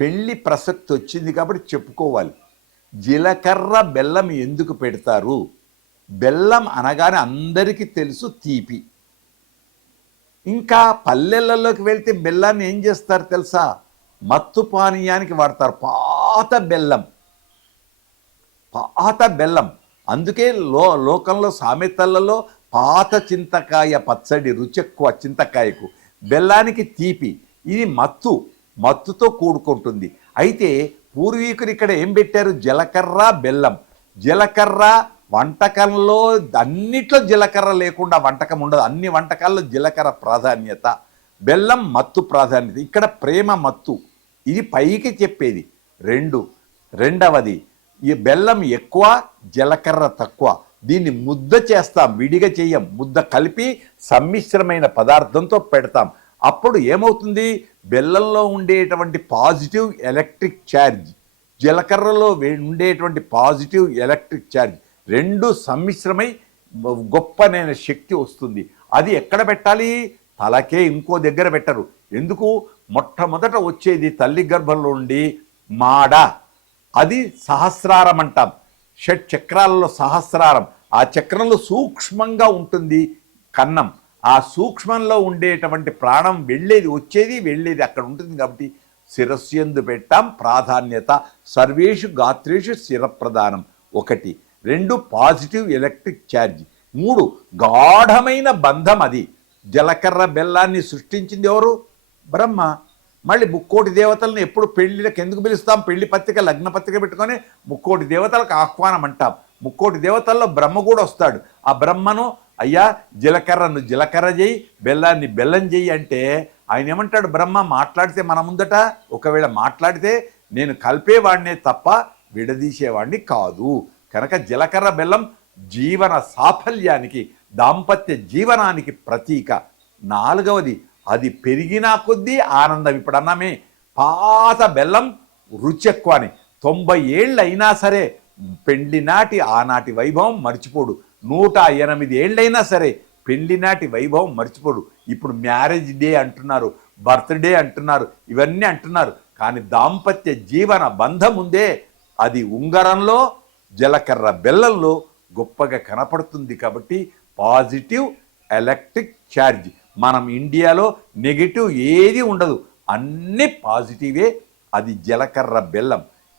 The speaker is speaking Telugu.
పెళ్ళి ప్రసక్తి వచ్చింది కాబట్టి చెప్పుకోవాలి. జీలకర్ర బెల్లం ఎందుకు పెడతారు? బెల్లం అనగానే అందరికీ తెలుసు తీపి. ఇంకా పల్లెళ్ళలోకి వెళ్తే బెల్లాన్ని ఏం చేస్తారు తెలుసా? మత్తు పానీయానికి వాడతారు. పాత బెల్లం. పాత బెల్లం. అందుకే లో లోకంలో సామెతలలో పాత చింతకాయ పచ్చడి రుచి ఎక్కువ చింతకాయకు. బెల్లానికి తీపి. ఇది మత్తు. మత్తుతో కూడుకుంటుంది. అయితే పూర్వీకులు ఇక్కడ ఏం పెట్టారు? జీలకర్ర బెల్లం. జీలకర్ర వంటకంలో అన్నిట్లో జీలకర్ర లేకుండా వంటకం ఉండదు. అన్ని వంటకాల్లో జీలకర్ర ప్రాధాన్యత. బెల్లం మత్తు ప్రాధాన్యత. ఇక్కడ ప్రేమ మత్తు. ఇది పైకి చెప్పేది. రెండు. రెండవది ఈ బెల్లం ఎక్కువ జీలకర్ర తక్కువ. దీన్ని ముద్ద చేస్తాం విడిగా చేయం. ముద్ద కలిపి సమ్మిశ్రమైన పదార్థంతో పెడతాం. అప్పుడు ఏమవుతుంది? బెల్లంలో ఉండేటువంటి పాజిటివ్ ఎలక్ట్రిక్ ఛార్జ్ జీలకర్రలో ఉండేటువంటి పాజిటివ్ ఎలక్ట్రిక్ ఛార్జ్ రెండు సమ్మిశ్రమై గొప్పనైన శక్తి వస్తుంది. అది ఎక్కడ పెట్టాలి? తలకే ఇంకో దగ్గర పెట్టరు. ఎందుకు? మొట్టమొదట వచ్చేది తల్లి గర్భంలో ఉండి మాడ. అది సహస్రారం అంటాం. షట్ చక్రాలలో సహస్రారం. ఆ చక్రంలో సూక్ష్మంగా ఉంటుంది కన్నం. ఆ సూక్ష్మంలో ఉండేటువంటి ప్రాణం వెళ్ళేది వచ్చేది వెళ్ళేది అక్కడ ఉంటుంది కాబట్టి శిరస్సు ఎందు పెట్టాం ప్రాధాన్యత. సర్వేషు గాత్రేషు శిరప్రదానం ఒకటి. రెండు పాజిటివ్ ఎలక్ట్రిక్ ఛార్జ్. మూడు గాఢమైన బంధం అది. జలకర్ర బెల్లాన్ని సృష్టించింది ఎవరు? బ్రహ్మ. మళ్ళీ ముక్కోటి దేవతలను ఎప్పుడు పెళ్ళిలకు ఎందుకు పిలుస్తాం? పెళ్ళి పత్రిక లగ్న పత్రిక పెట్టుకొని ముక్కోటి దేవతలకు ఆహ్వానం అంటాం. ముక్కోటి దేవతల్లో బ్రహ్మ కూడా వస్తాడు. ఆ బ్రహ్మను అయ్యా జీలకర్రను జీలకర్ర చేయి బెల్లాన్ని బెల్లం చేయి అంటే ఆయన ఏమంటాడు బ్రహ్మ మాట్లాడితే మన ముందట ఒకవేళ మాట్లాడితే నేను కలిపేవాడినే తప్ప విడదీసేవాడిని కాదు. కనుక జీలకర్ర బెల్లం జీవన సాఫల్యానికి దాంపత్య జీవనానికి ప్రతీక. నాలుగవది అది పెరిగినా కొద్దీ ఆనందం. ఇప్పుడు అన్నామే పాత బెల్లం రుచి ఎక్కువ అని. తొంభై ఏళ్ళు అయినా సరే పెండ్లి నాటి ఆనాటి వైభవం మర్చిపోడు. నూట ఎనిమిది ఏళ్ళైనా సరే పెళ్ళి నాటి వైభవం మర్చిపోడు. ఇప్పుడు మ్యారేజ్ డే అంటున్నారు బర్త్డే అంటున్నారు ఇవన్నీ అంటున్నారు. కానీ దాంపత్య జీవన బంధం ఉందే అది ఉంగరంలో జలకర్ర బెల్లంలో గొప్పగా కనపడుతుంది కాబట్టి పాజిటివ్ ఎలక్ట్రిక్ ఛార్జ్. మనం ఇండియాలో నెగిటివ్ ఏది ఉండదు. అన్నీ పాజిటివే అది జలకర్ర బెల్లం.